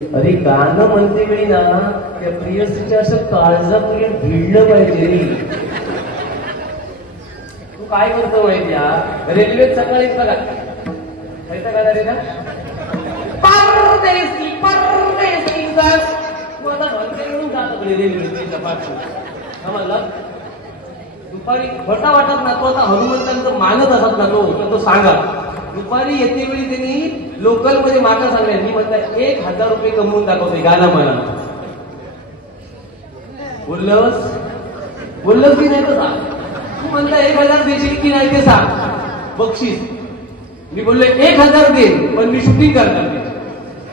अरे गाणं म्हणते वेळी ना त्या प्रियसीच्या असं काळजापुढे भिडलं पाहिजे. तू काय करतो माहिती रेल्वेत सकाळीच बघा माहिती का रे ना परदेसी परदेसी माझा म्हणून जात रेल्वेच्या पाठून आम्हाला दुपारी खोटा वाटत ना तो आता हनुमंतांचं मानत असत ना तो सांगा. दुपारी येते वेळी त्यांनी लोकल मध्ये माका सांगले मी म्हणतात 1000 रुपये कमवून दाखवतोय गाणं म्हणा. बोललंस की नाही तर सांग. तू म्हणता 1000 देशील की नाही ते सांग बक्षीस. मी बोललो 1000 दे पण मी शूटिंग करणार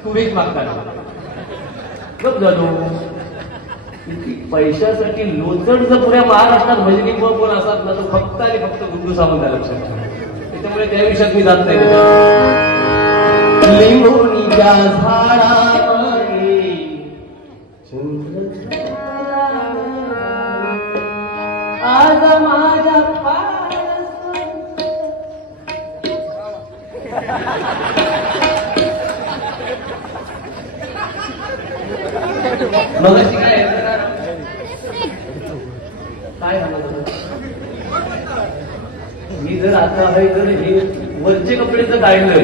तू वीक मागता गप झालो. पैशासाठी लोचड जर पुऱ्या महाराष्ट्रात भजनी कोण असतात ना तो फक्त आणि फक्त गुंडू सावंत लक्षात ठेवा. त्यामुळे त्या विषयात मी जात नाही. लिंबोणीच्या झाडामागे आज माझ्या मगाशी काय मी जर आता आहे तर हे वरचे कपडे तर काढलंय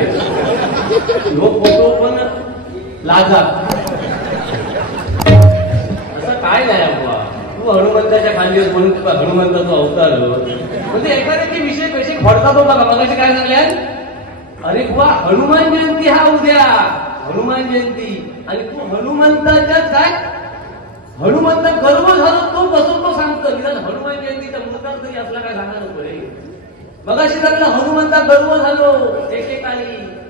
फोटो पण लाजा असं काय नाही आपला. तू हनुमंताच्या खाली म्हणून तुला हनुमंताचा अवतार म्हणजे एखाद्याचे विषय पैसे खोडतात होता का मगाशी काय सांगल्या. अरे बुवा हनुमान जयंती हा उद्या हनुमान जयंती आणि तू हनुमंताच्याच काय हनुमंत गर्व झालो तो बसून तो सांगतो. निदान हनुमान जयंतीचा मुद्दा तरी असला काय सांगा नको रे. मगाशी सांगला हनुमंता गर्व झालो एकेकाळी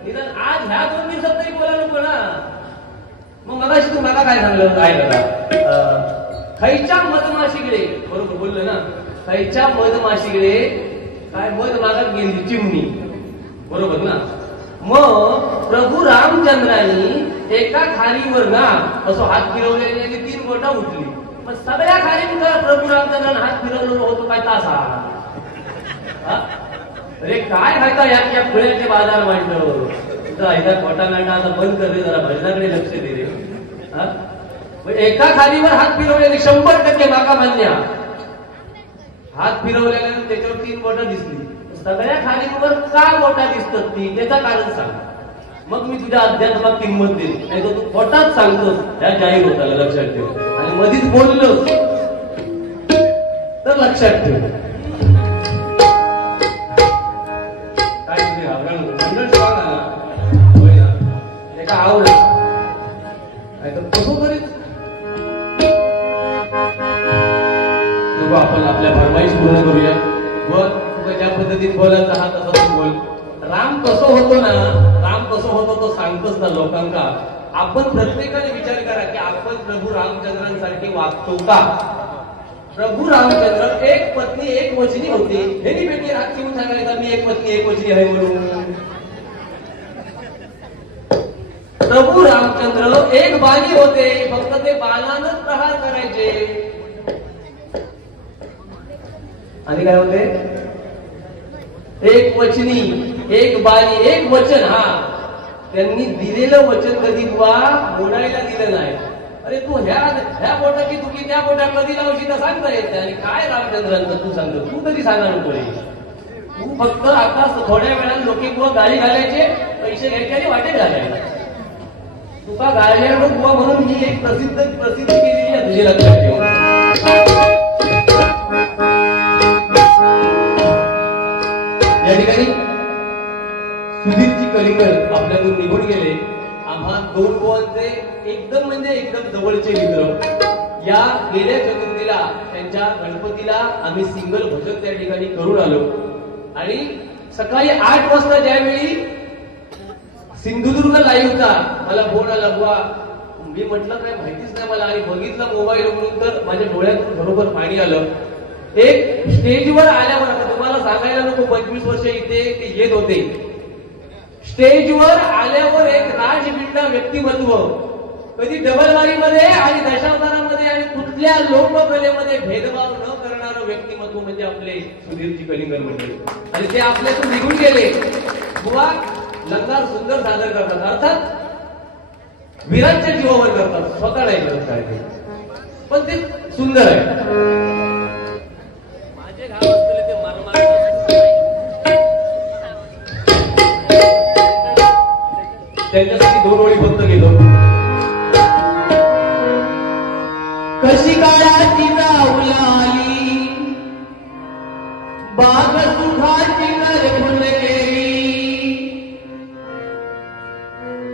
निदान आज ह्या 2 दिवसात तरी बोला नको ना. मग मगाशी तू मला काय सांगलं काय करा खैच्या मधमाशीकडे बरोबर बोललं ना. खैच्या मधमाशीकडे काय मध मागत गेली चिमणी बरोबर ना. मग प्रभू रामचंद्रांनी एका खारीवर ना असं हात फिरवलेले 3 बोटा उठली. मग सगळ्या खारीवर प्रभू रामचंद्रांनी हात फिरवलेला होतो काय तासा. अरे काय खायचा या फुल्याचे बाजार मांडलं खोटा नाटा आता बंद कर रे जरा भजनाकडे लक्ष दे रे. एका खालीवर हात फिरवलेले 100% माका मान्य. हात फिरवलेल्यानं त्याच्यावर 3 बोटं दिसली. सगळ्या खालीवर का बोटा दिसतात ती त्याचं कारण सांग. मग मी तुझ्या अध्यात्मात किंमत देईल नाही तर तू खोटाच सांगतोस ह्या जाहीर होताला लक्षात ठेव. आणि मधीच बोललोस तर लक्षात ठेव. आवडत बरोबरीच आपण आपल्या फरमाईश पूर्ण करूया व तुला ज्या पद्धतीत बोलायचा हा तसा तू बोल. राम कसं होतो ना राम कसं होतो तो सांगतोच ना लोकांना. आपण प्रत्येकाने विचार करा की आपण प्रभू रामचंद्रांसारखे वागतो का. प्रभू रामचंद्र एक पत्नी एक वचनी होती. हे बेटी राग चिवून सांगायचा मी एक पत्नी एक वचनी आहे म्हणून. प्रभू रामचंद्र एक बाली होते फक्त ते बालानच प्रहार करायचे. आणि काय होते एक वचनी एक बाली एक वचन. हा त्यांनी दिलेलं वचन कधी बुवा मोडायला दिलं नाही. अरे तू ह्या बोटाची तुकी त्या बोटा कधी लावशी तर सांगता येत नाही. आणि काय रामचंद्रांचं तू सांगतो तू तरी सांगा नको रे. तू फक्त आता थोड्या वेळात लोके बुवा गाडी घालायचे पैसे घ्यायचे आणि वाटेत घालायचे. तुका गाळल्यावर बुवा म्हणून ही एक प्रसिद्धी केलेली आहे तुझे लक्षात ठेव. या ठिकाणी सुधीरजी कलिंगर आपल्यातून निघून गेले. आम्हा 2 बुवांचे एकदम म्हणजे एकदम जवळचे मित्र. या गेल्या चतुर्थीला त्यांच्या गणपतीला आम्ही सिंगल भजन त्या ठिकाणी करून आलो. आणि सकाळी 8 वाजता ज्यावेळी सिंधुदुर्ग लाईव्हचा मला फोन आला बुवा. मी म्हटलं काय माहितीच नाही मला. आणि बघितलं मोबाईल उघडून तर माझ्या डोळ्यातून बरोबर पाणी आलं. एक स्टेजवर आल्यावर आता तुम्हाला सांगायला नको 25 वर्ष इथे ते येत होते. स्टेजवर आल्यावर एक राजबिंडा व्यक्तिमत्व कधी डबलवारीमध्ये आणि दशावतारामध्ये आणि कुठल्या लोककलेमध्ये भेदभाव न करणारं व्यक्तिमत्व म्हणजे आपले सुधीरजी कलिंगर म्हणजे. आणि ते आपल्यातून निघून गेले. बुवा लंगार सुंदर सादर करतात. अर्थात वीरांच्या जीवावर करतात, स्वतः नाही करत काय ते, पण ते सुंदर आहे. माझे घाव असलेले ते मारमार त्यांच्यासाठी 2 ओळी फक्त गेलो. कशी काळाची जाऊलाली बाग सुखाची नरखुन केली,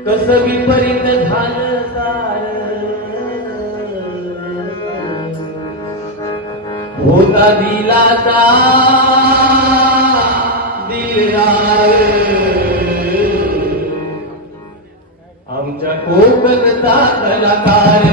कस विपरीत झालं सार होता दिलासा दिलदार आमच्या कोकणचा कलाकार.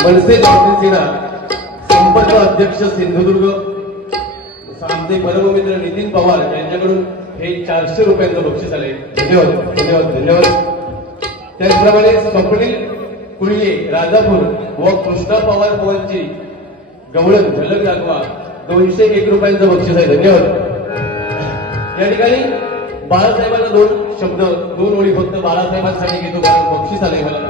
मनसे सेना संपर्क अध्यक्ष सिंधुदुर्ग आमचे परममित्र नितीन पवार यांच्याकडून हे 400 रुपयांचं बक्षीस आले. धन्यवाद धन्यवाद धन्यवाद. त्याचप्रमाणे स्वप्नील कुळये राजापूर व कृष्णा पवार पवारची गवळण झलक दाखवा 201 रुपयांचं बक्षीस आहे. धन्यवाद. या ठिकाणी बाळासाहेबांना 2 शब्द 2 ओळी फक्त बाळासाहेबांसाठी घेतो कारण बक्षीस आलंय मला.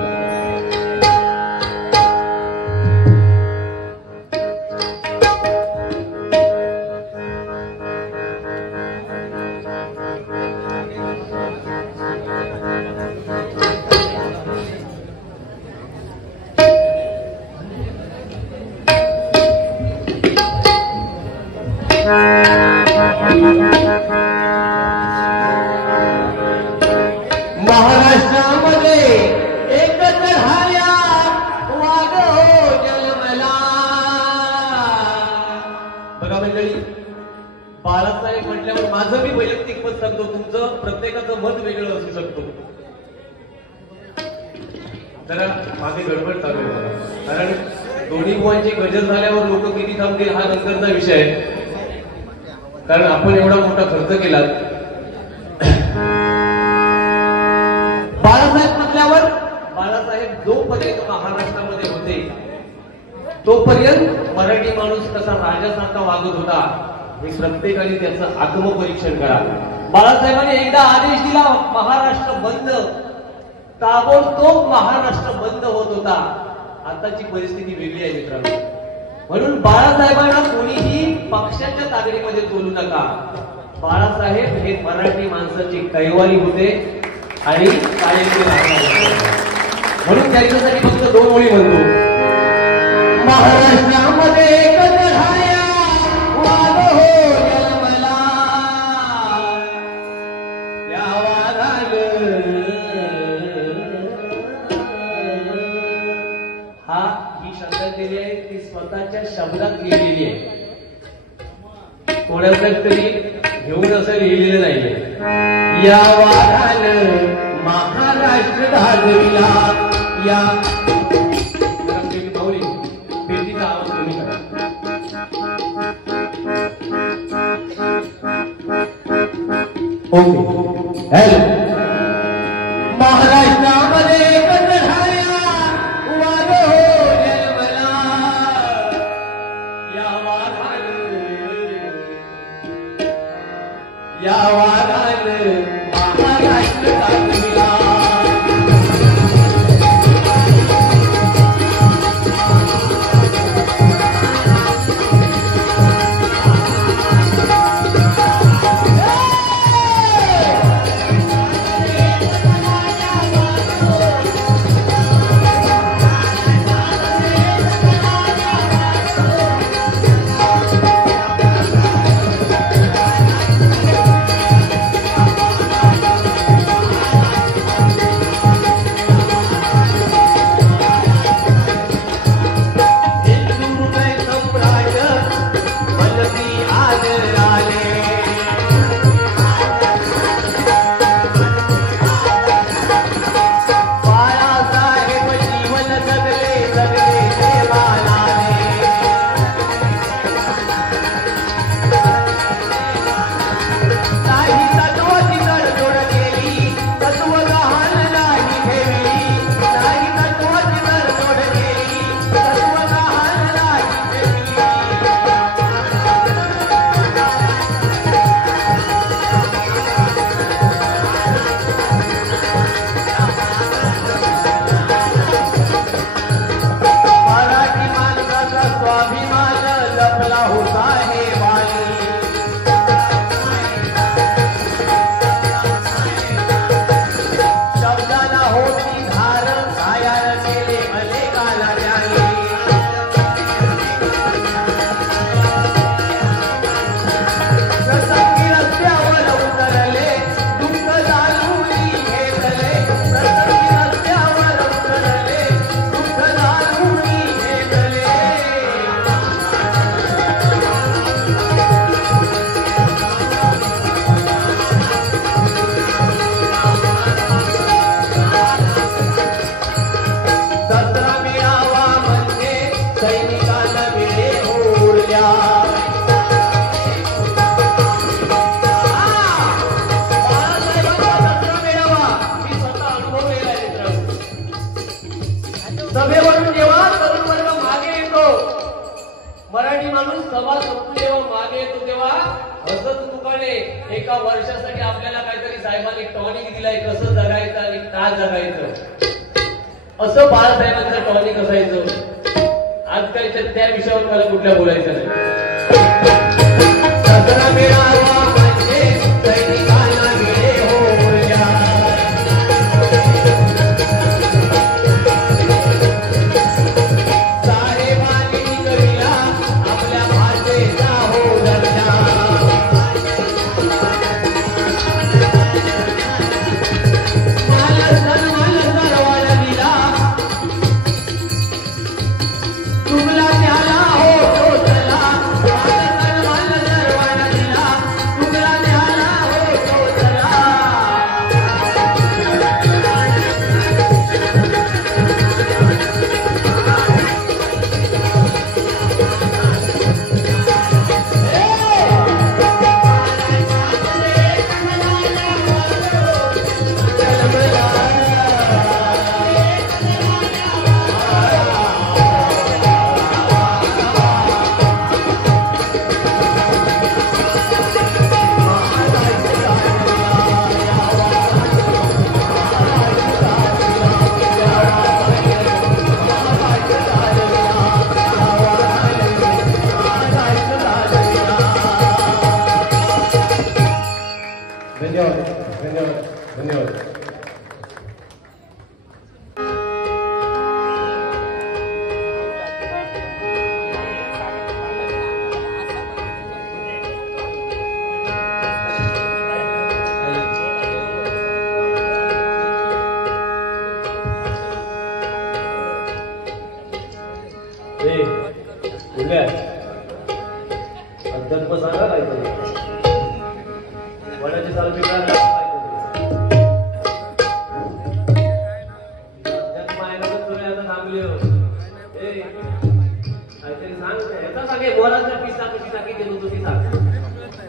महाराष्ट्रामध्ये एकच झाल्या वाघ हो जन्मला. बघा मंडळी, बाळासाहेब म्हटल्यावर माझं मी वैयक्तिक मत सांगतो, तुमचं प्रत्येकाचं मत वेगळं असू शकतो. जरा माझी गडबड चालू आहे कारण दोन्ही बुवांची गजर झाल्यावर लोक किती थांबतील हा नंतरचा विषय आहे. कारण आपण एवढा मोठा खर्च केला. बाळासाहेब म्हटल्यावर बाळासाहेब जोपर्यंत महाराष्ट्रामध्ये होते तोपर्यंत मराठी माणूस कसा राजासारखा वागत होता हे प्रत्येकाने त्याचं आत्मपरीक्षण करा. बाळासाहेबांनी एकदा आदेश दिला, महाराष्ट्र बंद. ताबडतोब महाराष्ट्र बंद होत होता. आताची परिस्थिती वेगळी आहे मित्रांनो. म्हणून बाळासाहेबांना कोणीही पक्षाच्या तागडीमध्ये बोलू नका. बाळासाहेब हे मराठी माणसाचे कैवारी होते आणि कायमचे राहणार. म्हणून त्यांच्यासाठी फक्त 2 ओळी म्हणतो. महाराष्ट्रामध्ये एकच झाल्या वाघ हो जन्मला, या वाघानं ही शब्दांजली आहे ती स्वतःच्या शब्दात लिहिलेली आहे. कोणाला तरी घेऊन असं लिहिलेलं नाहीये. या वाघानं महाराष्ट्र गाजविला. या भाऊली पेटीचा आवाज कमी करा. Okay hello. महाराष्ट्रामध्ये एकच झाल्या वाघ हो जन्मला, या वाघानं महाराष्ट्र गाजविला. सभा संपली जेव्हा मागे येतो तेव्हा हसत मुखाने एका वर्षासाठी आपल्याला काहीतरी साहेबांनी टॉनिक दिलाय, कसं जगायचं आणि का जगायचं असं बाळासाहेबांचं टॉनिक असायचं. आजकालच्या त्या विषयावर मला कुठल्या बोलायचं नाही. अध्यात्म सांगा काहीतरी वडाची चाल अध्यात्म आहे ना तुम्ही आता थांबले हो. काहीतरी सांग याचा सांगे मोराचा पिसा कशी टाकी गेलो तुझी सांग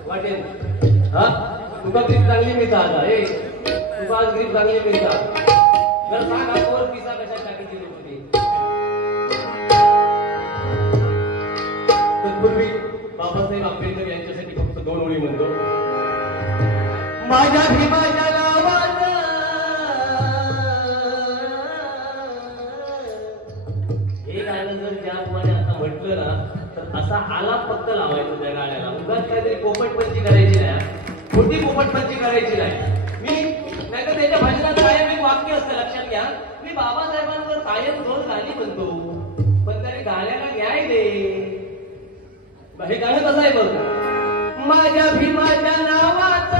वाटेल. हा तुका ग्रीप चांगली मिळता आता हे तुका आज ग्रीप चांगली मिळता जर सांग हातवर पिसा कशा टाकी गेलो तुझी. तत्पूर्वी बाबासाहेब आंबेडकर यांच्यासाठी फक्त 2 ओळी म्हणतो. माझ्या भीमाच्या नावात हे गाणं जर ज्याप्रमाणे आता म्हटलं ना तर असा आलाप फक्त लावायचं त्या गाण्याला. उगाच काहीतरी पोपटपंची करायची नाही, खोटी पोपटपंची करायची नाही. नाही तर त्याच्या भाषणात कायम एक वाक्य असतं लक्षात घ्या. मी बाबासाहेबांवर कायम जोर गाणी म्हणतो पण त्याने गाण्याला न्याय दे. हे गाणं कसं आहे बघ. माझ्या भीमाच्या नावात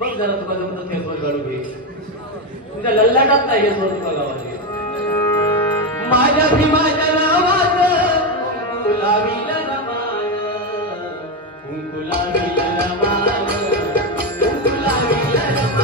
बघ जरा तुका जमत हे स्वर काढू घे. तुझ्या लल्लाटात नाही हे स्वर तुका गावाचे. माझ्या भीमाच्या नावात कुंकुलावीला रमान कुंकुलावीला रमान कुंकुलावीला रमान.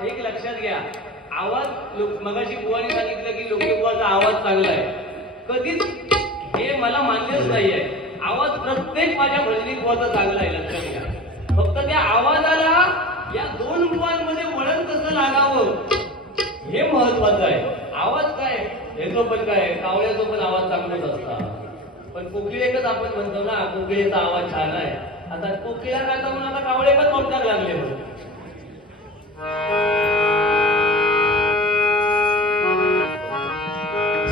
एक लक्षात घ्या आवाज मगाशी बुवानी सांगितलं की लोके बुवाचा आवाज चांगला आहे. कधीच हे मला मान्यच नाहीये. आवाज प्रत्येक माझ्या भजनीत बुवाचा चांगला आहे लक्षात घ्या. फक्त त्या आवाजाला या 2 बुवांमध्ये वळण कसं लागावं हे महत्वाचं आहे. आवाज काय ह्याचो पण काय कावळ्याचो पण आवाज चांगलाच असता पण कोकिळ एकच आपण म्हणतो ना कोकिळेचा आवाज छान आहे. आता कोकिळा गाता म्हणून आता कावळे पण मोठ्याक लागले.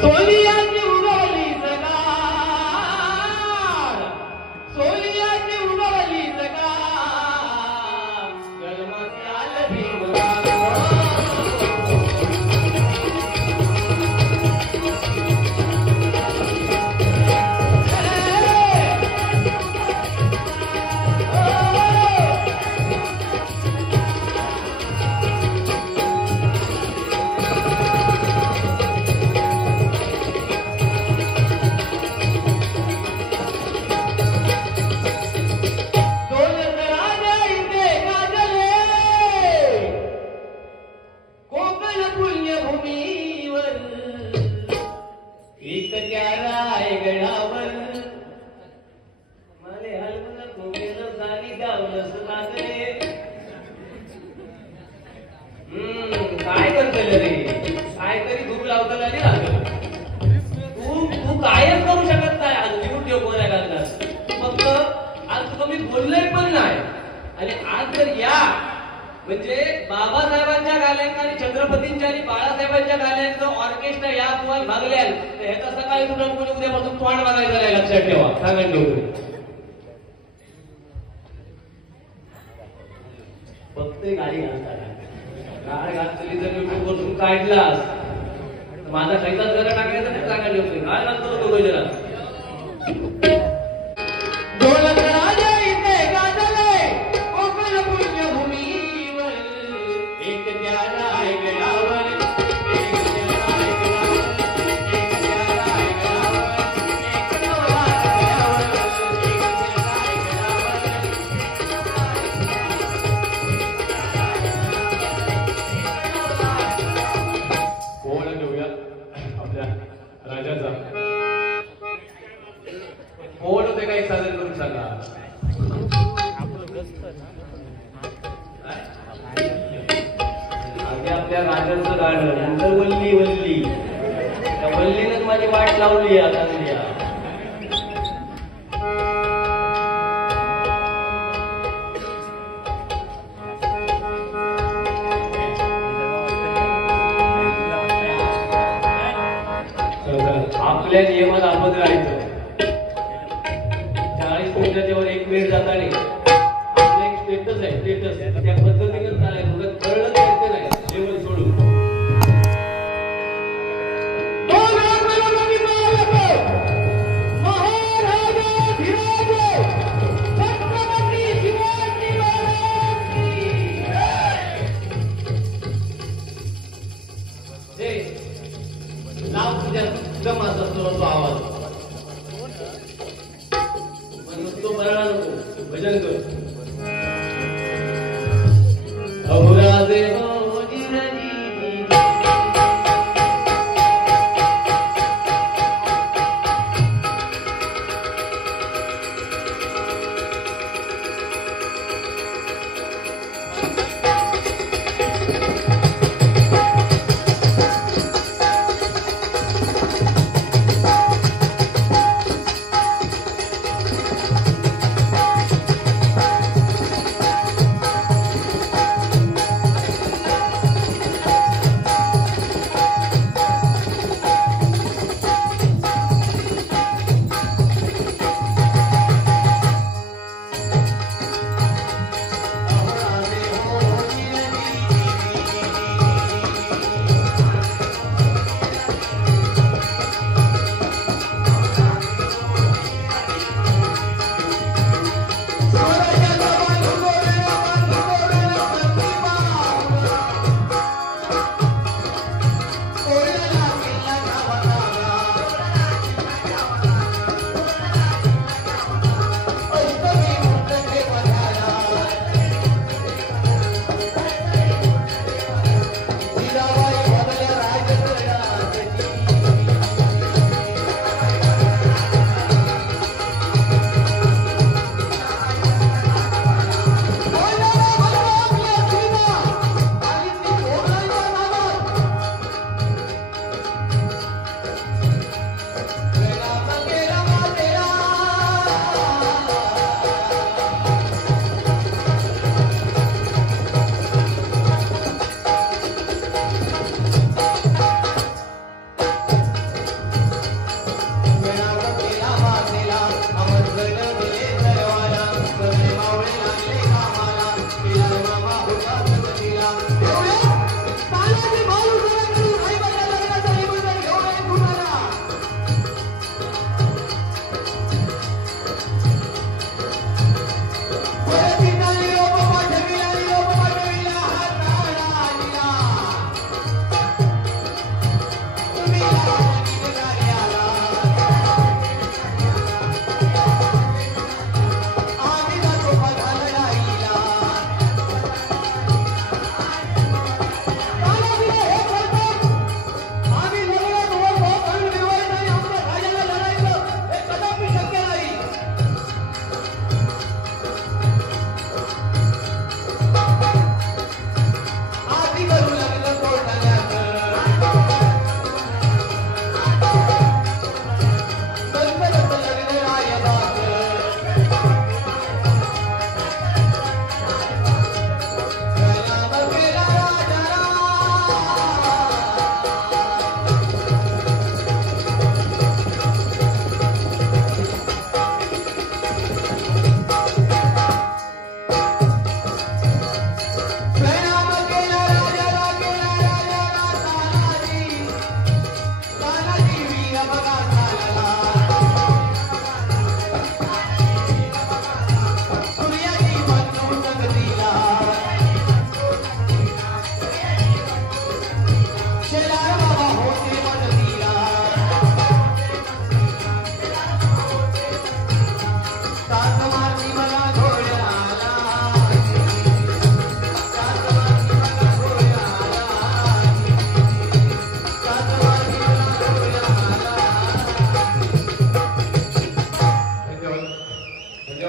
सोनियाची उगवली जगा पावलंच लागले. काय करतले रे, काहीतरी धूप लावताना नाही लागलं. तू कायच करू शकत नाही. आज लिहून ठेव कोण्या घालणार. फक्त आज तुला मी बोललोय पण नाही. आणि आज जर या म्हणजे बाबासाहेबांच्या गाल्यांना आणि छत्रपतींच्या आणि बाळासाहेबांच्या गाल्यांचं ऑर्केस्ट्रा या तुम्हाला भागल्याल तर ह्याचा सकाळी तुला कोणी उद्यापासून तोंड बघायचं नाही. लक्षात ठेवा. सांगून ठेवू. फक्त गाडी घालताना गाडी घातली जर युट्यूब वरून काढलास तर माझा खैताच जरा टाकायचा नाही. सांगा ठेवतोय काय लागतो तो जरा राजाचा ओढ होते काही सादर करून सांगा. आपल्या राजाचं गाणं नंतर वल्ली वल्ली त्या वल्लीनच माझी वाट लावली आता. आपल्या नियमात आपण राहायचं. 40 मिनिटाच्या वर 1 मिनिट जाता नाही. आपलं एक स्टेटस आहे. स्टेटस त्या पद्धतीने चालायचं. कळलं जायचं नाही. जेवण सोडून नाव तुझ्या माझा तो आवाज तो बरळा नको. भजन कर. अहोराजे हो जिरणी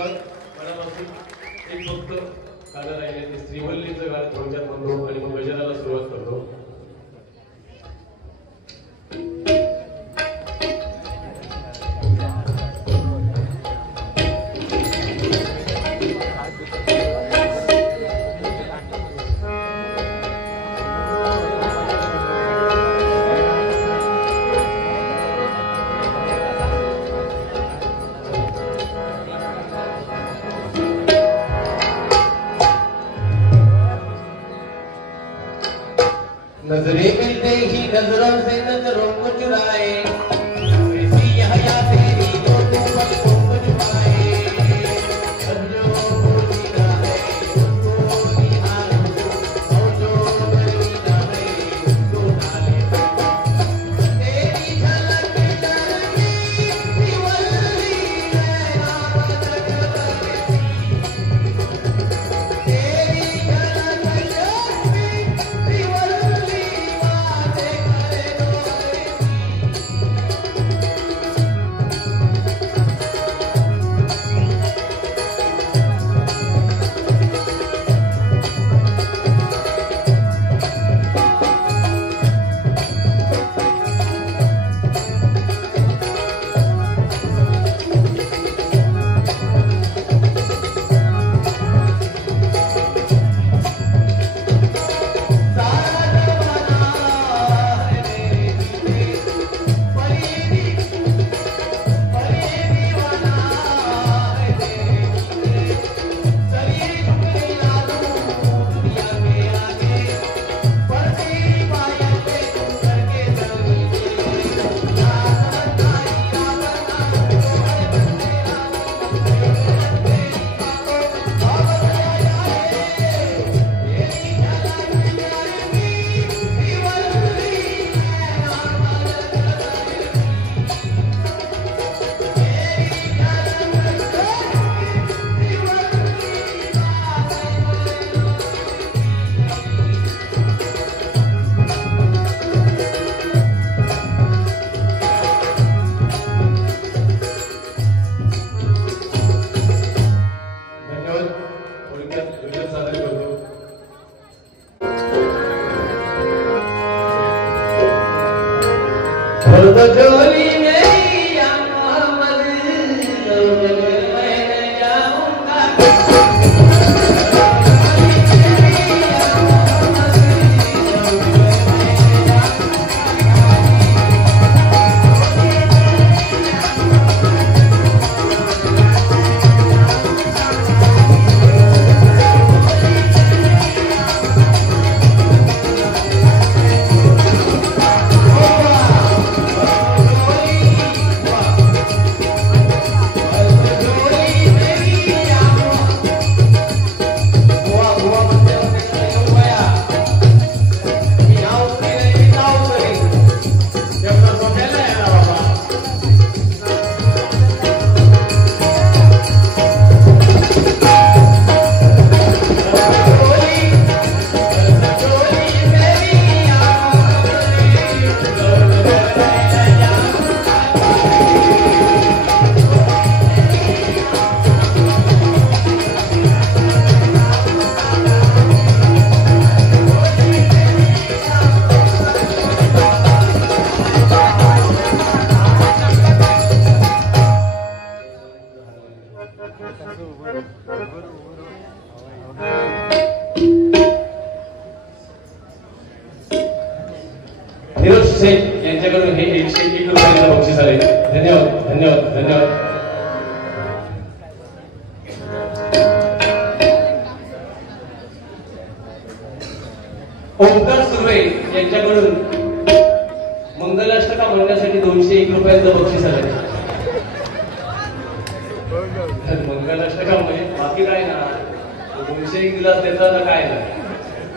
मनापासून एक फक्त गाणं राहिले ते श्रीवल्लीचं गाणं थोडक्यात म्हणतो आणि मग गजराला सुरुवात करतो. नजरे मिलते ही नजरों से नजरों को चुराए, ऐसी हया तेरी जो तू पलकों को छुपाए. जो बोलीना है उसको निहारो, और जो बोलीना है उसको डाले. तेरी झलक डरती दिवल्ली नैना बदक बरसी. तेरी झलक डरती दिवल्ली यांच्याकडून हे 101 रुपयांचं बक्षीस आले. धन्यवाद धन्यवाद धन्यवाद. ओंकार सुर्वे यांच्याकडून मंगलाष्टका म्हणण्यासाठी 201 रुपयांचं बक्षीस आलं. मंगलाष्टका म्हणजे बाकी काय ना, 201 दिला त्याचा काय ना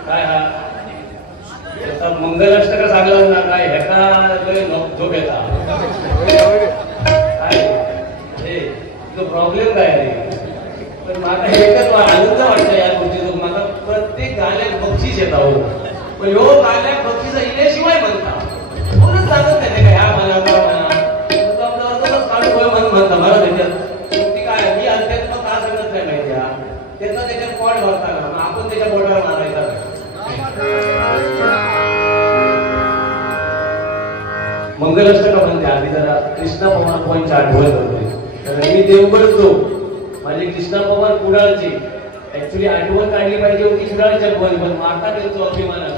काय हा त्याचा मंगलाष्टका सांगला ना काय ह्याचा झोप येता काय हे प्रॉब्लेम काय आहे. पण मला एकच आनंद वाटतं या गोष्टीतून. मला प्रत्येक गाण्यात बक्षीस येत आहो, पण ह्यो गाण्यात बक्षीस इल्याशिवाय म्हणता कोणच सांगत नाही काय ह्या म्हणा का म्हणा आपलं अर्धच काढू होय म्हणून म्हणता. मला त्याच्यात ती काय मी अध्यात्म तास स्पॉट भरताना मग आपण त्याच्या बोटावर मारायचा. मंगलाष्टका म्हणते आधी जरा कृष्णा पवार पॉईंटच्या आठवण होते. कारण मी देवगडचो, माझे कृष्णा पवार कुडाळचे. ऍक्च्युली आठवण काढली पाहिजे होती कुडाळच्या पण माता त्यांचा अभिमान आहे.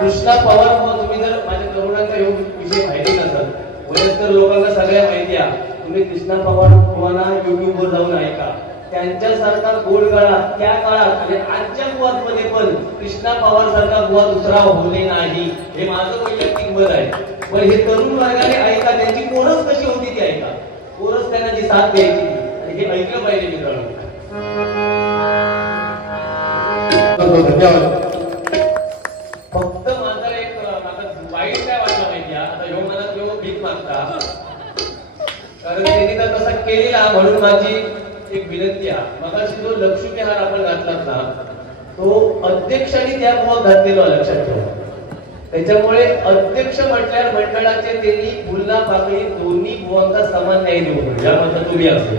कृष्णा पवार तुम्ही जर माझ्या तरुणांचा विषय माहिती नसेल, वयस्कर लोकांना सगळ्या माहिती आहे. तुम्ही कृष्णा पवार तुम्हाला युट्यूबवर जाऊन ऐका. त्यांच्यासारखा गोड गळा त्या काळात म्हणजे आजच्या गुवामध्ये पण कृष्णा पवार सारखा गुवा दुसरा होणे नाही, हे माझं वैयक्तिक मत आहे. पण हे तरुण वर्गाने ऐका, त्यांची कोरस कशी होती ती ऐका. कोरस त्यांना जी साथ द्यायची आणि हे ऐकलं पाहिजे मित्रांनो. धन्यवाद. फक्त माझा एक वाईट काय वाटलं माहिती आहे, आता ह्यो मला तो भीक मागता, कारण त्यांनी तर तसा केलेला म्हणून माझी एक विनंती आहे. मगाशी जो लक्ष्मी हार आपण घातलात ना, तो अध्यक्षांनी त्या बुवा घातलेला लक्षात ठेवा. त्याच्यामुळे अध्यक्ष म्हटल्यावर मंडळाचे त्यांनी फुलना पाकळी दोन्ही बुवांचा समान न्याय देऊ यामध्ये तुम्ही असेल.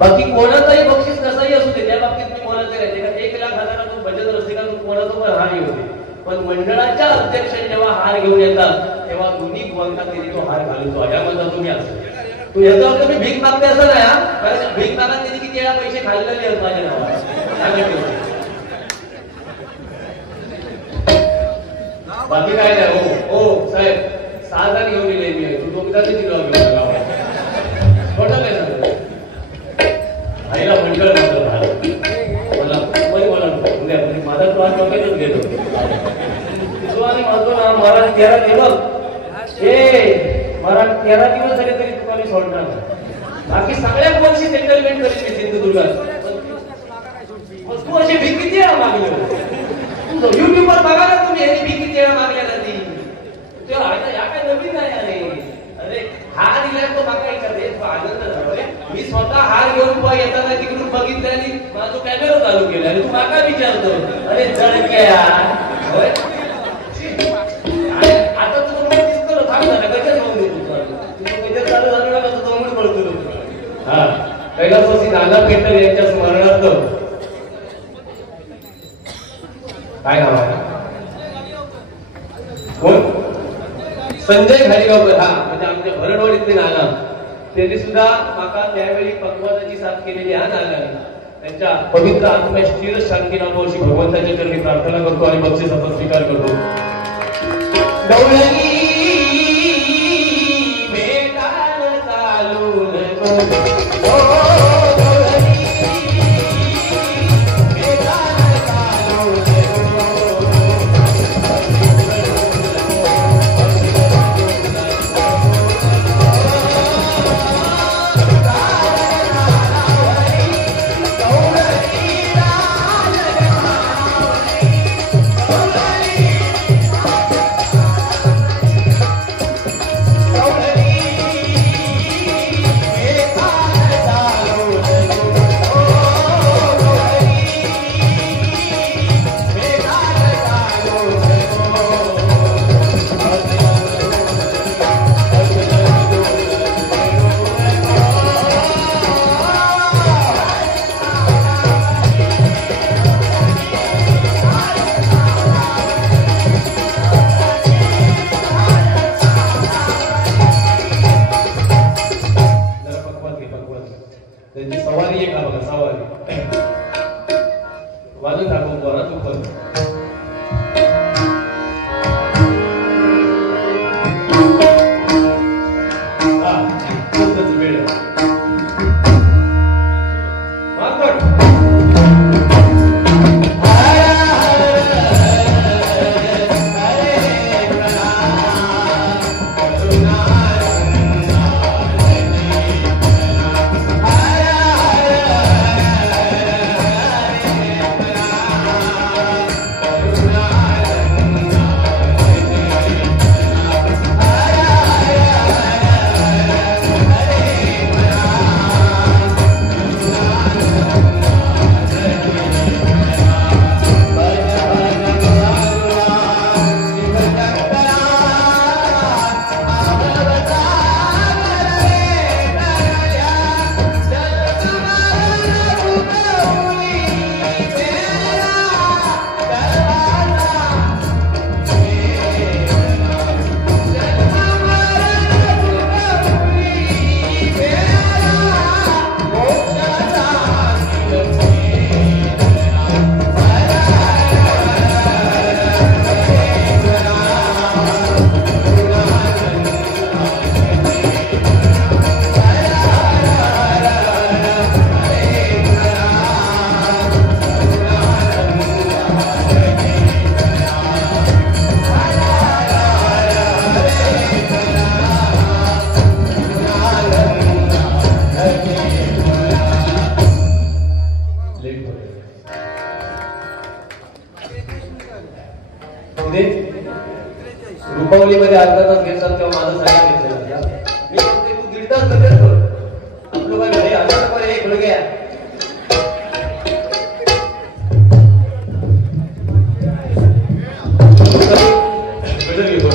बाकी कोणाचाही बक्षीस कसाही असू दे, त्या बाबतीत मी कोणाचे राहते का 1,00,000 बचत असते का कोणाचा पण हार घेऊ दे. पण मंडळाच्या अध्यक्ष जेव्हा हार घेऊन येतात तेव्हा दोन्ही बुवांना त्यांनी तो हार घालतो यामध्ये तुम्ही असेल. तू याचा अर्थ मी भीक मागते असं नाही, कारण भीक मागत त्यांनी किती वेळा पैसे खाल्लेले आहेत माझ्या नावाला. बाकी काय नाही. हो हो साहेब 6 जण घेऊन गेले मी, तू दोघांनी दिलं आईला मंडळ मला माझा क्लास डॉक्यातच घेतो तो आणि म्हणतो ना मला 13 दिवस मला 13 दिवस झाले तरी तुम्हाला सोडणार. बाकी सगळ्या गोष्टी सेटलमेंट करेल मी सिंधुदुर्गात. तू अशी भीक किती वेळा मागली युट्यूबवर बघा ना तुम्ही, यांनी भीक किती वेळा मागल्या ना ती. या काय नवीन नाही अरे. अरे हार दिला तो मागायचा रे, आनंद झाला. मी स्वतः हार घेऊन येताना तिकडून बघितलं आणि माझा कॅमेरा चालू केला आणि तू मागा विचारतो. अरे जळक्या आता तू दिसतो थांब ना कशाच होऊन देतो चालू झालं ना कसं तोंड पडतो. हा कैलासवासी नाना पेटकर यांच्या स्मरणार्थ काय नाव आहे कोण? संजय घालीगावकर. हा म्हणजे आमच्या भरणवाडीतले नाना, त्यांनी सुद्धा माका त्यावेळी पक्वादाची साथ केलेली आहे नानाने. त्यांच्या पवित्र आत्म्यास चिर शांती नामो अशी भगवंताच्या चरणी प्रार्थना करतो आणि बक्षिसाचा स्वीकार करतो. गवळणी भेटायला चालू नको त्यांची सवारी आहे का बघा, सवारी वाजून दाखवून बघा तू पण. वेळ दीपावलीमध्ये अर्धा तास घेतात तेव्हा माझं साडी घेतलं मी म्हणते तू 1.5 तास लगेच कर आपलं काय घरी आलं पण हे खुल गया गजर घेतो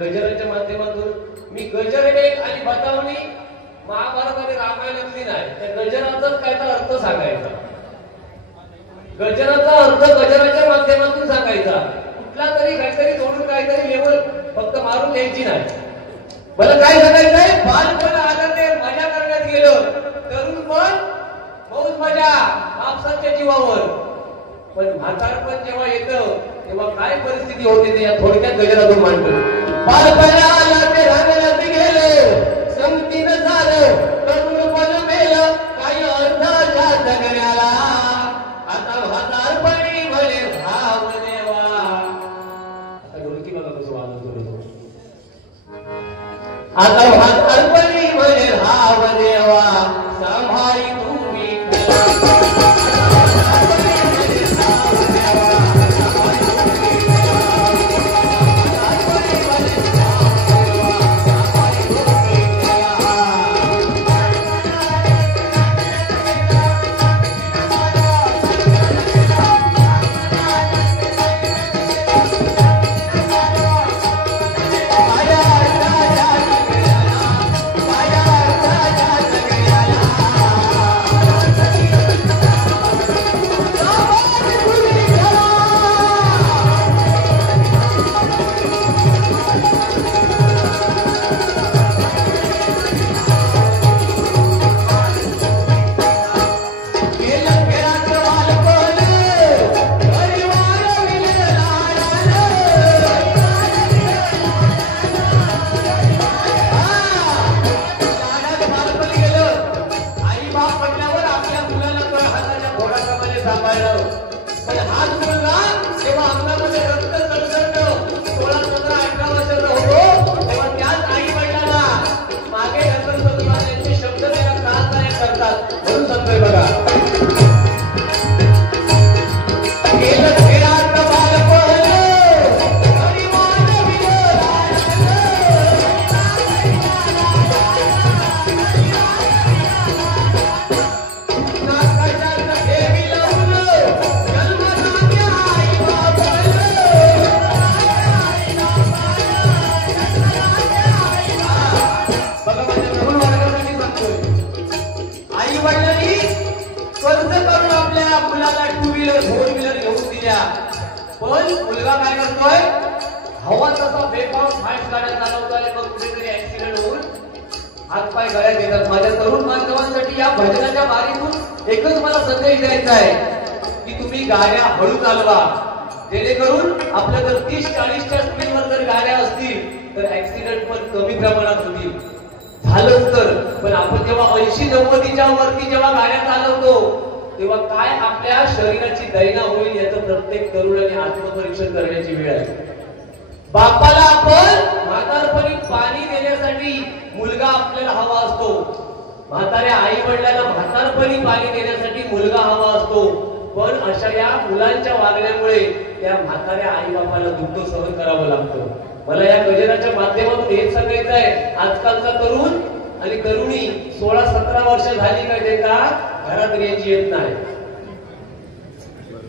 गजराच्या माध्यमातून मी गजर हे खाली बतावणी महाभारत आणि रामायणातली नाही त्या गजराचाच काय तर अर्थ सांगायचा गजराचा अर्थ गजराच्या माध्यमातून सांगायचा कुठला तरी काहीतरी जोडून काहीतरी लेवल फक्त मारून द्यायची नाही मला काय सांगायचंय बालपण आलं ते मजा करण्यात गेलं तरुण पण मौज मजा आपसाच्या जीवावर पण म्हातारपण जेव्हा येतं तेव्हा काय परिस्थिती होते ते या थोडक्यात गजरातून मांडतो बालपणा आला ते रांगणात गेले संगतीनं झालं तरुणपण मेलं काही अर्धाच्या जगण्याला आता म्हातारपणी भले भाव देवा आता ढोलकी बघा कसं वाजत होतो आता म्हातारपणी भले भाव देवा सांभाळी तुम्ही हातपाय गळ्यात येतात माझ्या तरुण बांधवांसाठी या भजनाच्या बारीतून एकच मला संदेश द्यायचा आहे की तुम्ही गाड्या हळू चालवा जेणेकरून आपल्या जर 30-40च्या स्पीडवर जर गाड्या असतील तर ऍक्सिडेंट पण कमी प्रमाणात होतील झालंच तर पण आपण जेव्हा 80-90च्या वरती जेव्हा गाड्या चालवतो तेव्हा काय आपल्या शरीराची दैना होईल याचं प्रत्येक तरुणाने आत्मपरीक्षण करण्याची वेळ आहे बापाला आपण म्हातारपणी पाणी देण्यासाठी मुलगा आपल्याला हवा असतो म्हाताऱ्या आई वडिलांना म्हातारपणी पाणी देण्यासाठी मुलगा हवा असतो पण अशा या मुलांच्या वागण्यामुळे त्या म्हाताऱ्या आई बापाला दुःख सहन करावं लागतं मला या गजराच्या माध्यमातून हेच सांगायचं आहे आजकालचा तरुण आणि तरुणी 16-17 वर्ष झाली काय ते का घरात रेंज येत नाही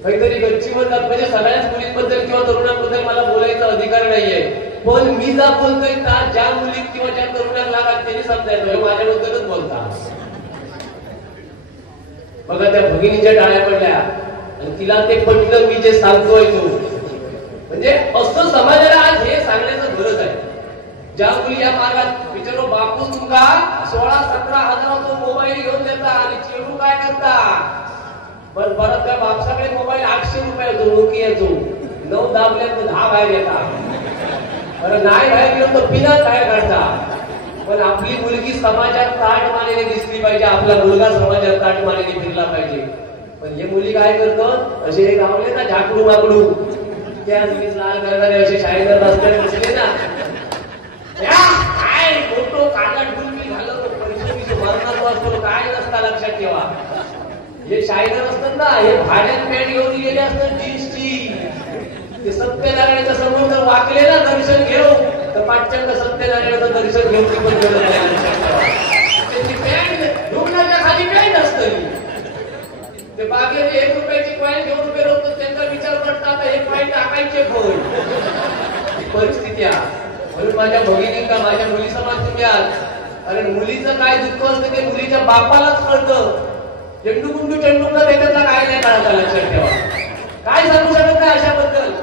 काहीतरी गच्चीवर जात म्हणजे सगळ्याच मुलींबद्दल किंवा तरुणांबद्दल मला बोलायचा अधिकार नाहीये पण मी जा बोलतोय ज्या मुलीत किंवा ज्या तरुणाला लागा त्यांनी समजायचं माझ्याबद्दलच बोलता बघा त्या भगिनीच्या टाळ्या पडल्या आणि तिला ते पटलं मी जे सांगतोय तो म्हणजे असं समाजाला आज हे सांगण्याचं गरज आहे ज्या मुली या मार्गात विचारो बापू तुमका 16-17 हजाराचा मोबाईल घेऊन देता आणि चेडू काय करता पण परत त्या बापसाकडे मोबाईल 800 रुपये होतो नोकियाचो 9 दाबल्यात 10 बाहेर येतात. अरे नाही बाहेर गेलो तर पिना बाहेर काढता. पण आपली मुलगी समाजात ताटमानेने दिसली पाहिजे, आपला मुलगा समाजात ताटमानेने फिरला पाहिजे. पण हे मुली काय करतात, असे हे गावले ना झाकडू माकडू, त्या लाल करणारे असे शाळेत रस्त्याने बसले ना, काय फोटो कागद डुलमी घालत पैसे मरणाचा असतो, काय नसता लक्षात ठेवा. हे शाळेत असतात ना, हे भाड्यात पॅन्ट घेऊन गेले असतात जीन्सची. ते सत्यनारायणाच्या समोर जर वाकले ना दर्शन घेऊ, तर पाठचंद सत्यनारायणाचं दर्शन घेऊन ती पण गेलं नाही. त्यांची पॅन्ट धुण्याच्या खाली पॅन्ट असतं. ते बागेने 1 रुपयाची कॉईन घेऊन उभे राहतो, त्यांचा विचार करता आता हे कॉईन टाकायचे कोण. ही परिस्थिती आहे. म्हणून माझ्या भगिनींना, माझ्या मुली समाज तुम्ही आहात. कारण मुलीचं काय दुःख असतं ते मुलीच्या बापालाच कळतं. चेंडू गुंडू चेंडूला भेटतला काय नाही कळायचा, लक्षात ठेवा. काय सांगू शकत नाही अशाबद्दल.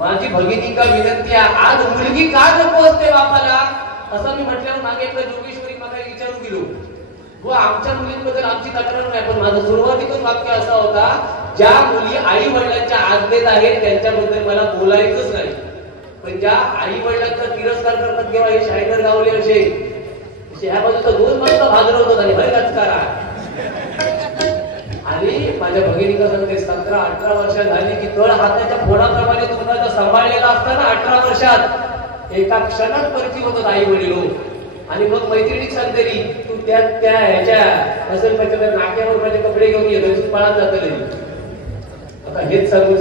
माझी भगिनींका विनंती आहे, आज मुलगी का नको असते बापाला असं मी म्हटल्यावर मागे एकदा जोगेश्वरी मला विचारून गेलो. व आमच्या मुलींबद्दल आमची तक्रार नाही, पण माझं सुरुवातीतच वाक्य असा होता, ज्या मुली आई वडिलांच्या आज्ञेत आहेत त्यांच्याबद्दल मला बोलायचंच नाही. पण ज्या आई वडिलांचा तिरस्कार करतात किंवा हे शायदर गावले असे ह्या बाजूचा 2 माणसं भाजरवतात आणि भय राजकारण. आणि माझ्या भगिनीला सांगते 17-18 वर्ष झाली की तळ हाताच्या फोडाप्रमाणे तुम्हाला सांभाळलेला असताना 18 वर्षात एका क्षणात परिचित होतात आई वडील. आणि मग मैत्रिणीक सांगते तू त्या ह्याच्या असेल पाहिजे नाक्यावर माझे कपडे घेऊन येतो पळात जातले. आता हेच सांगू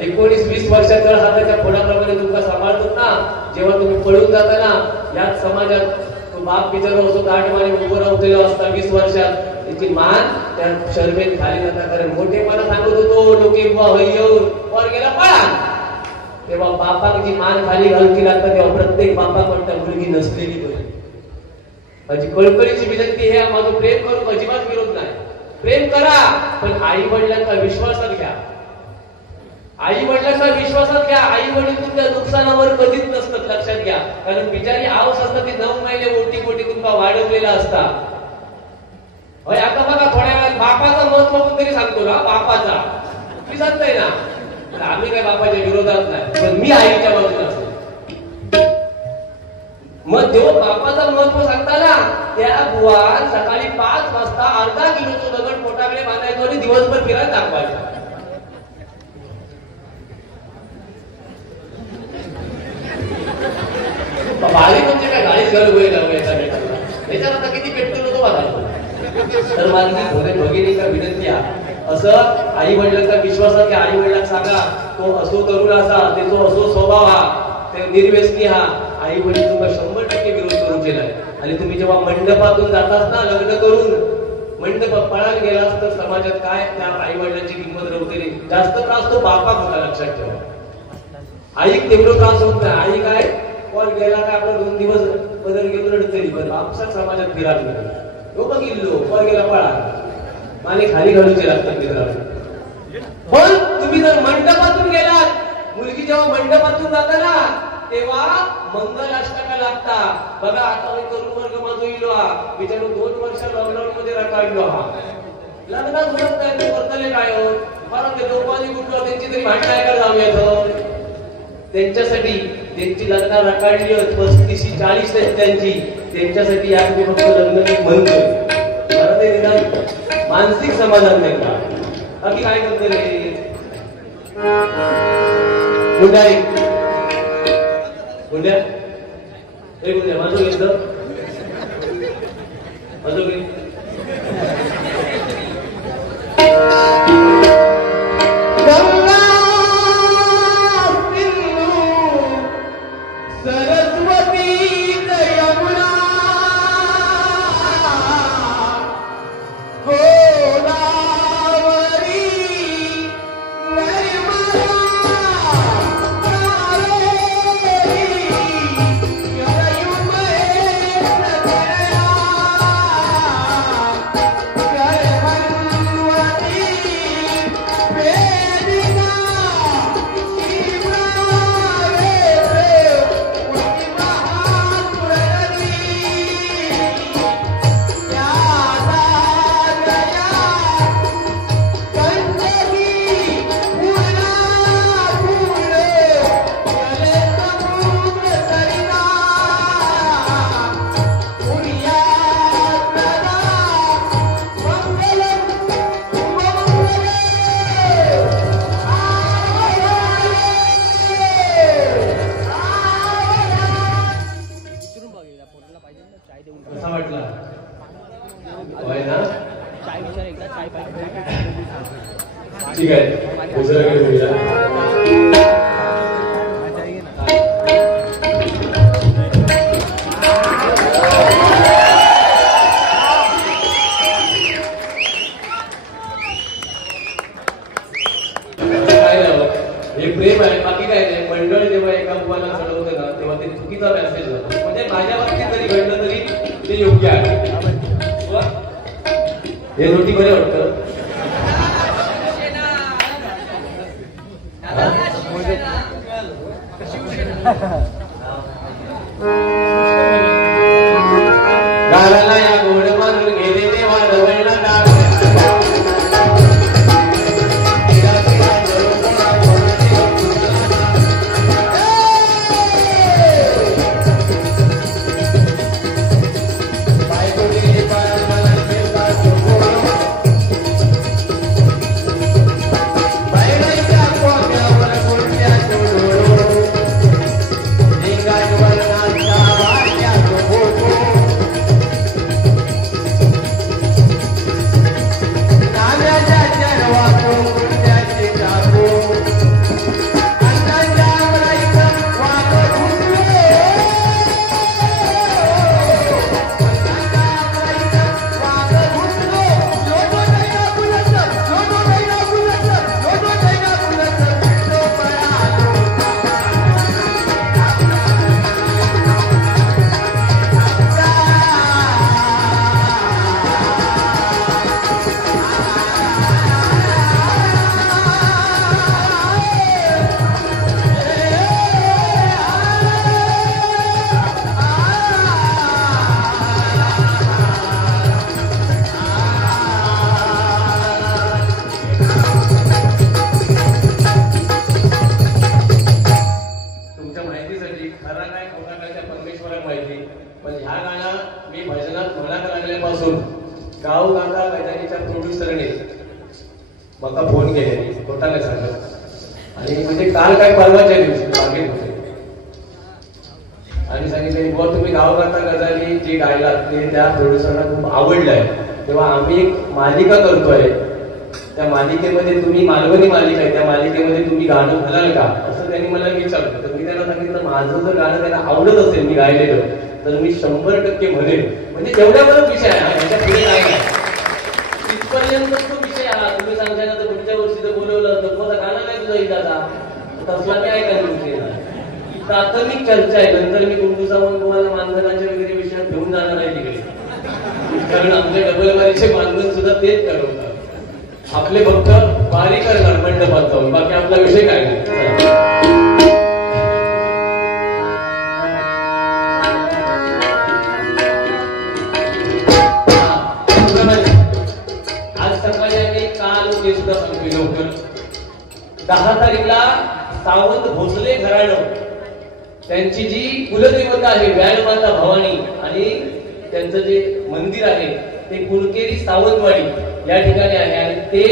19-20 वर्षात तळ हाताच्या फोडाप्रमाणे तुमका सांभाळतात ना, जेव्हा तुम्ही पळून जाता ना, याच समाजात तो बाप बिचारा असो ताटमाने उभं राहलेला असता 20 वर्षात त्याची मान त्या शर्मेत खाली जाता. कारण मोठेपणा सांगत होतो डोके येऊन वर गेला पळा, तेव्हा बापाची मान खाली घालूची लागतात. तेव्हा प्रत्येक बापा म्हणता मुलगी नसलेली बरी. माझी कळकळीची विनंती आहे, माझं प्रेम करून अजिबात विरोध नाही, प्रेम करा, पण आई वडिलांचा विश्वासात घ्या. आई वडिलांचा विश्वासात घ्या. आई वडील तुमच्या नुकसानावर कधीच नसतात, लक्षात घ्या. कारण बिचारी आऊस असतात ती 9 महिने ओटी पोटी तुमका वाढवलेला असता. आता बघा थोड्या वेळात बापाचं महत्व तरी सांगतो ना, बापाचा मी सांगताय ना, आम्ही काय बापाच्या विरोधात नाही, पण मी आईच्या बाजूला असतो. मग जेव्हा बापाचं महत्व सांगताना त्या बुवा सकाळी 5 वाजता अर्धा किलोचं दगड पोटाकडे बांधायचो आणि दिवसभर फिरायला दाखवायचा. बारीक म्हणजे काय गाडीच घर गोळी याच्यात आता किती पेट्रोल होतो बघा. तर माझी भगिनीला विनंती आहे, असं आई वडिलांचा विश्वासात घ्या. आई वडिलांना सांगा तो असो तरुण असा, ते तो असो स्वभाव हा, ते निर्व्यसनी हा, आई वडील तुम्हाला 100% विरोध करून केलाय. आणि तुम्ही जेव्हा मंडपातून जातात ना लग्न करून, मंडप पळायला गेला असतं समाजात काय त्या आई वडिलांची किंमत रवतेली. जास्त त्रास तो बापाक होता, लक्षात ठेवा. आईक तेवढं त्रास होत नाही. आई काय वर गेला काय आपला 2 दिवस बदल घेऊन रडतली, पण आमच्याच समाजात फिरायला तो बघितलो वर गेला पळा माने खाली घालूचे लागतात मित्रांनो. पण तुम्ही जर मंडपातून गेलात, मुलगी जेव्हा मंडपातून जाता ना तेव्हा मंगलाष्टका लागता. बघा आता तरुण वर्ग माझं इलो हा बिचारो 2 वर्ष लॉकडाऊन मध्ये रकाडलो हा, लग्नात होत नाही ते वर्तले काय होत, मला ते लोकांनी कुठलं त्यांची तरी भांडण ऐकायला जाऊयात. त्यांच्यासाठी त्यांची लग्न रकाडली 35-40 आहेत त्यांची, त्यांच्यासाठी या तुम्ही फक्त लग्न म्हणतोय, मला ते निदान मानसिक समाधान नाही का. बाकी काय करतो रे गुंडाई गुंड्या, हे गुंड्या माझं घेतलं माझं घे. ठीक आहे दुसऱ्याकडे बोलूया. हे प्रेम आहे बाकी काय नाही. मंडळ जेव्हा एका मुलाला चढवतं ना तेव्हा ते चुकीचा मेसेज जातो. म्हणजे माझ्या बाबतीत जरी घडलं तरी ते योग्य आहे. हे रोटी बरे वाटतं. गालाला या गोड मारून गेले तेव्हा जवळला गाव गाता मैदानीच्या प्रोड्युसरने मला फोन केले कोटाने सांगत आणि म्हणजे काल काय परवाच्या दिवशी मागे होते आणि सांगितले बुवा तुम्ही गाव गाता गजाली जी गायलात ते त्या प्रोड्युसरला खूप आवडलंय तेव्हा आम्ही एक मालिका करतोय त्या मालिकेमध्ये तुम्ही मालवणी मालिका आहे त्या मालिकेमध्ये तुम्ही गाणं घालाल का असं त्यांनी मला विचारलं. तर मी त्यांना सांगितलं माझं जर गाणं त्यांना आवडत असेल मी गायलेलं तर मी 100% म्हणेन. म्हणजे तेवढ्यावरच विषय आहे ह्याच्या पुढे काय नाही तिथपर्यंत तो विषय आला. तुम्ही सांगताय ना तर पुढच्या वर्षी जर बोलवलं तर माझा गाणं नाही तुझा इदाचा तसला काय काय विषय नाही. प्राथमिक चर्चा आहे. नंतर मी कुंडू जाऊन तुम्हाला मानधनाच्या वगैरे विषयात घेऊन जाणार आहे तिकडे कारण आमच्या डबलबारीचे मानधन सुद्धा तेच ठरवतात. आपले फक्त बारी करणार मंडपात जाऊन बाकी आपला विषय काय नाही. आज सकाळी आम्ही काल ते सुद्धा सांगतोय लवकर 10 तारीखला सावंत भोसले घराणं त्यांची जी कुलदेवता आहे व्याळमाता भवानी आणि त्यांचं जे मंदिर आहे ते कुलकेरी सावंतवाडी या ठिकाणी आहे आणि ते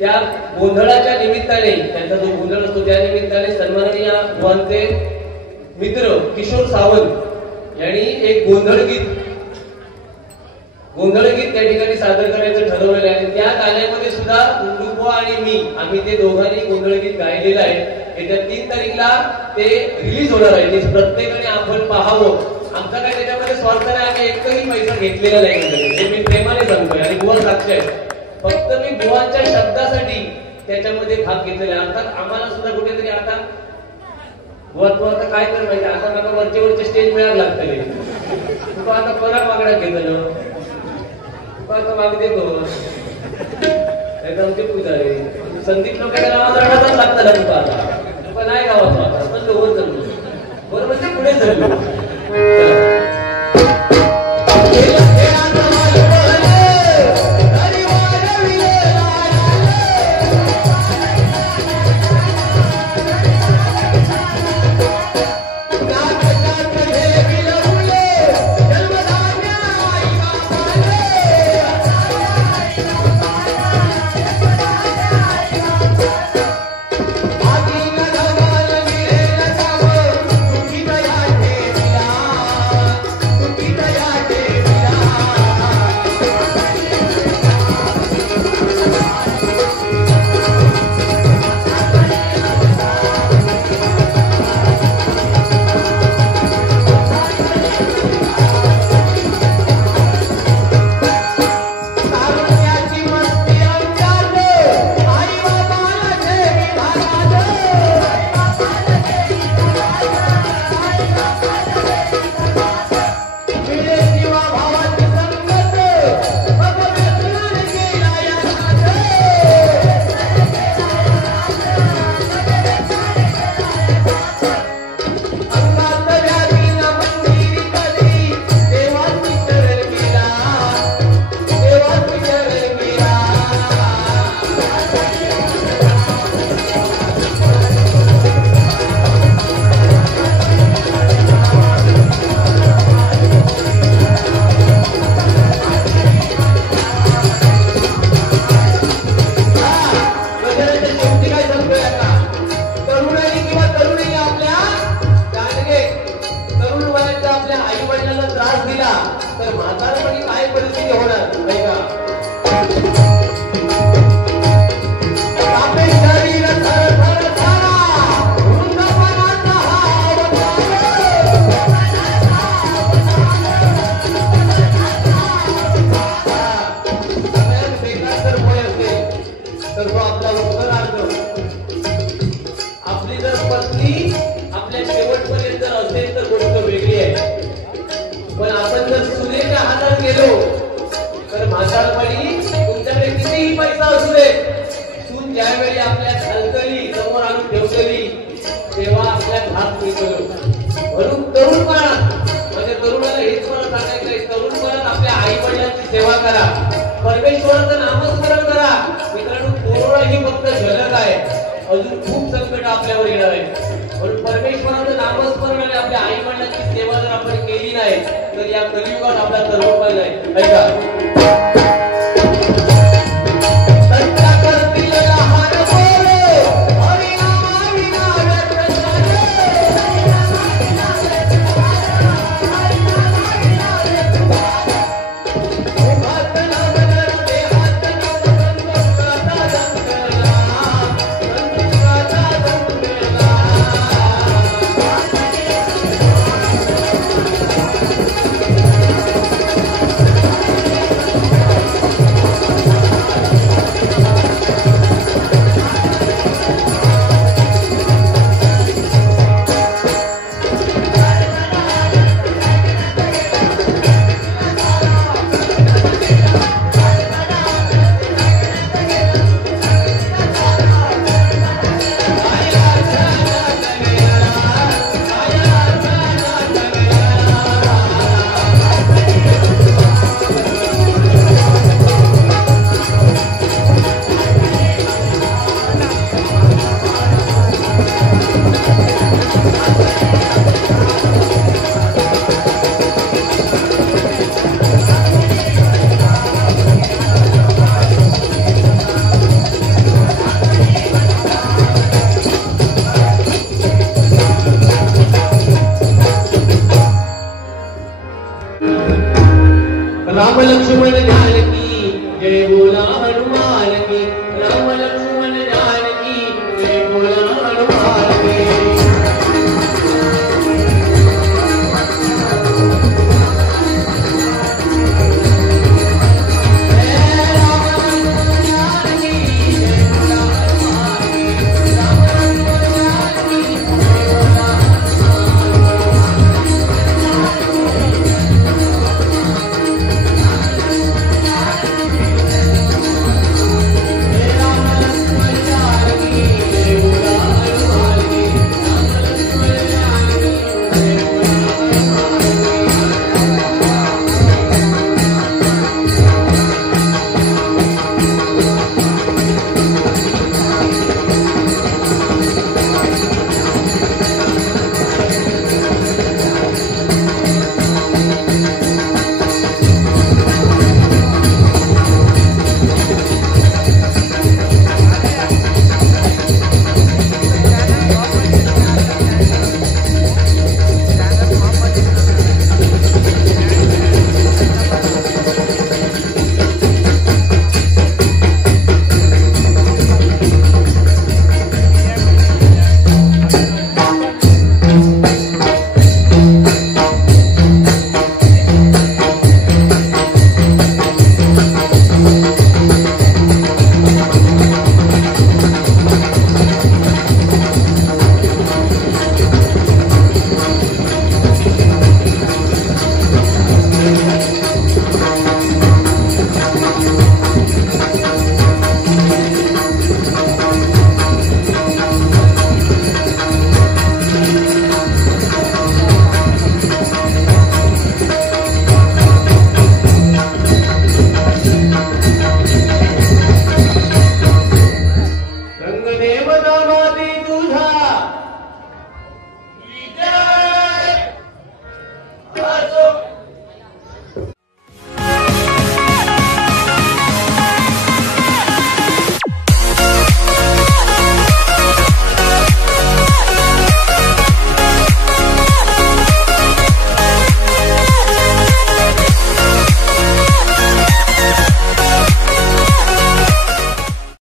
त्या गोंधळाच्या निमित्ताने त्यांचा जो गोंधळ असतो त्या निमित्ताने सन्माननीय भगवानचे मित्र किशोर सावंत यांनी एक गोंधळ गीत त्या ठिकाणी सादर करायचं ठरवलेलं आहे. त्या गाण्यामध्ये सुद्धा कुंडुबुवा आणि मी आम्ही ते दोघांनी गोंधळ गीत गायलेलं आहे. येत्या 3 तारीखला ते रिलीज होणार आहे. ते प्रत्येकाने आपण पाहावं. आमचा काय त्याच्यामध्ये स्वार्थ नाही. आम्ही एकही पैसा घेतलेला नाही ते मी प्रेमाने सांगतोय आणि बुवा साक्ष आहे. फक्त मी बुवांच्या शब्दासाठी त्याच्यामध्ये भाग घेतलेला आहे. अर्थात आम्हाला सुद्धा कुठेतरी आता बुवा तू आता काय कर माहिती आता मला वरचे स्टेज मिळायला लागतले तू आता परा मागण्या घेतलं आता माग देतो एकदम ते पुजारी संदीप लोकांना गावात रडायलाच लागतं ना तुला आता तुला नाही गावात आता पण दोघं चाललो बरोबर ते पुढे चाललो. आधी सुरुवातली आपल्या शेवटपर्यंत असेल तर गोष्ट वेगळी आहे. पण आपण जर सुनेच्या हातात गेलो तर म्हातारपणी तुमच्याकडे कितीही पैसा असू दे, सून ज्यावेळी आपल्या छलकली समोर आणून ठेवलेली तेव्हा आपल्या हात निघलो. म्हणून तरुणपणात म्हणजे तरुणाला हेच मला सांगायचंय, तरुणपणात आपल्या आई वडिलांची सेवा करा, परमेश्वराचं नामस्मरण करा. मित्रांनो, कोरोना ही फक्त झलक आहे, अजून खूप संकट आपल्यावर येणार आहे. म्हणून परमेश्वराचं नामस्मरण आणि आपल्या आई वडिलांची सेवा जर आपण केली नाही तर या कलियुगात आपला तरुणपण नाही. ऐका, राम लक्ष्मण जानकी जय बोला हनुमान की, राम लक्ष्मण जानकी जय बोला हनुमान की. रंगदेव दामा